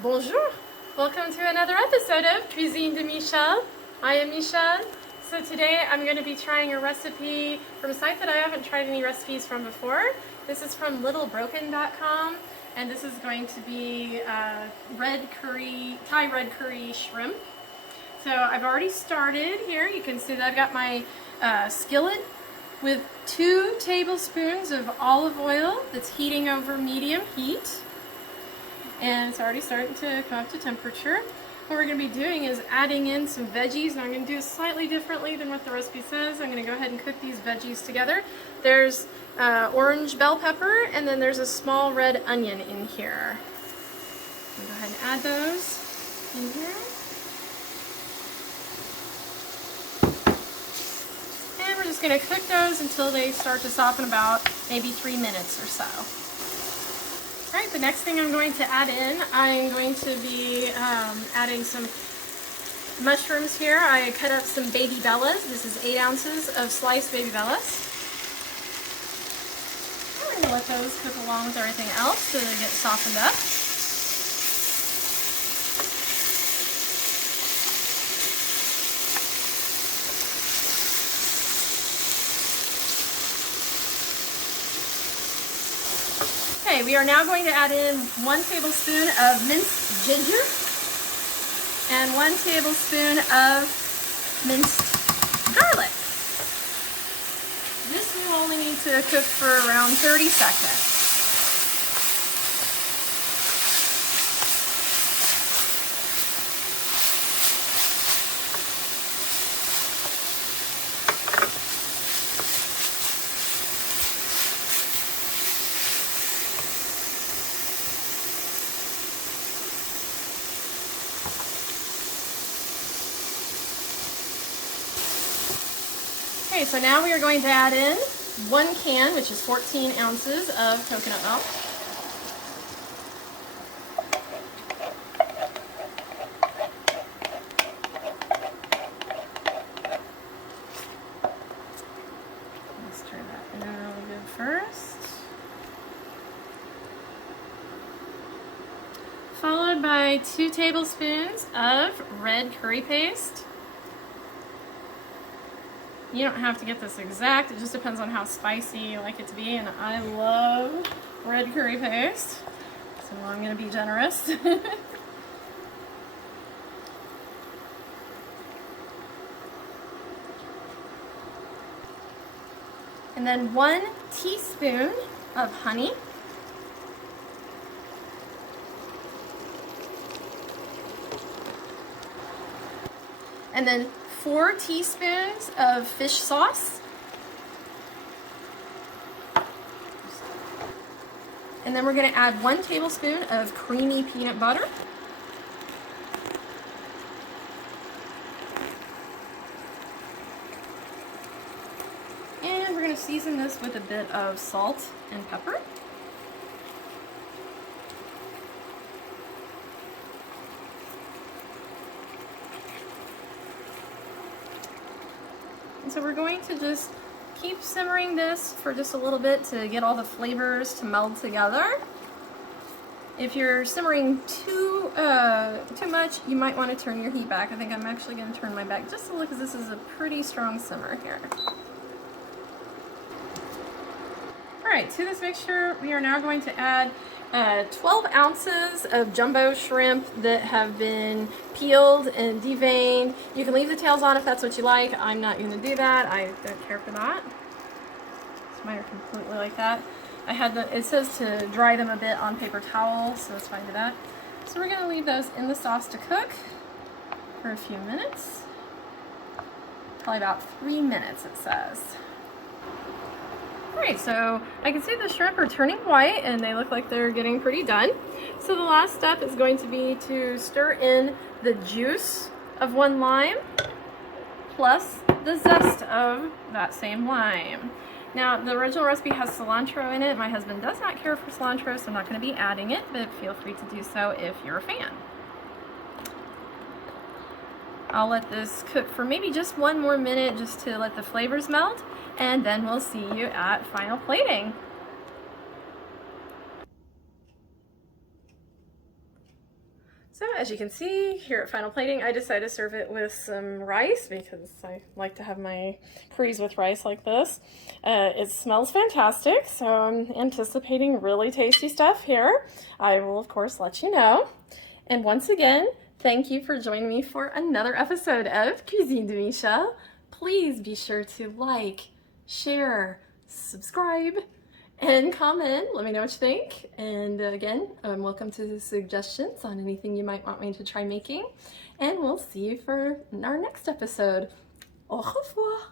Bonjour! Welcome to another episode of Cuisine de Michel. I am Michel. So today I'm going to be trying a recipe from a site that I haven't tried any recipes from before. This is from littlebroken.com, and this is going to be Thai red curry shrimp. So I've already started here. You can see that I've got my skillet with 2 tablespoons of olive oil that's heating over medium heat. And it's already starting to come up to temperature. What we're going to be doing is adding in some veggies, and I'm going to do it slightly differently than what the recipe says. I'm going to go ahead and cook these veggies together. There's orange bell pepper, and then there's a small red onion in here. I'll go ahead and add those in here. And we're just going to cook those until they start to soften, about maybe 3 minutes or so. All right, the next thing I'm going to add in, I'm going to be adding some mushrooms here. I cut up some baby bellas. This is 8 ounces of sliced baby bellas. I'm going to let those cook along with everything else so they get softened up. Okay, we are now going to add in 1 tablespoon of minced ginger and 1 tablespoon of minced garlic. This will only need to cook for around 30 seconds. Okay, so now we are going to add in 1 can, which is 14 ounces of coconut milk. Let's turn that in really good first. Followed by 2 tablespoons of red curry paste. You don't have to get this exact, it just depends on how spicy you like it to be, and I love red curry paste, so I'm going to be generous. And then 1 teaspoon of honey. And then 4 teaspoons of fish sauce. And then we're going to add 1 tablespoon of creamy peanut butter. And we're going to season this with a bit of salt and pepper. So we're going to just keep simmering this for just a little bit to get all the flavors to meld together. If you're simmering too much, you might want to turn your heat back. I think I'm actually going to turn my back just a little because this is a pretty strong simmer here. Alright, to this mixture we are now going to add 12 ounces of jumbo shrimp that have been peeled and deveined. You can leave the tails on if that's what you like. I'm not going to do that. I don't care for that. So mine are completely like that. It says to dry them a bit on paper towel, so that's why I did that. So we're going to leave those in the sauce to cook for a few minutes. Probably about 3 minutes, it says. Alright, so I can see the shrimp are turning white and they look like they're getting pretty done. So the last step is going to be to stir in the juice of 1 lime plus the zest of that same lime. Now, the original recipe has cilantro in it. My husband does not care for cilantro, so I'm not going to be adding it, but feel free to do so if you're a fan. I'll let this cook for maybe just 1 more minute just to let the flavors melt, and then we'll see you at final plating. So as you can see here at Final Plating, I decided to serve it with some rice because I like to have my curries with rice like this. It smells fantastic, so I'm anticipating really tasty stuff here. I will of course let you know. And once again, thank you for joining me for another episode of Cuisine de Michel. Please be sure to like, share, subscribe, and comment. Let me know what you think. And again, welcome to suggestions on anything you might want me to try making. And we'll see you for our next episode. Au revoir.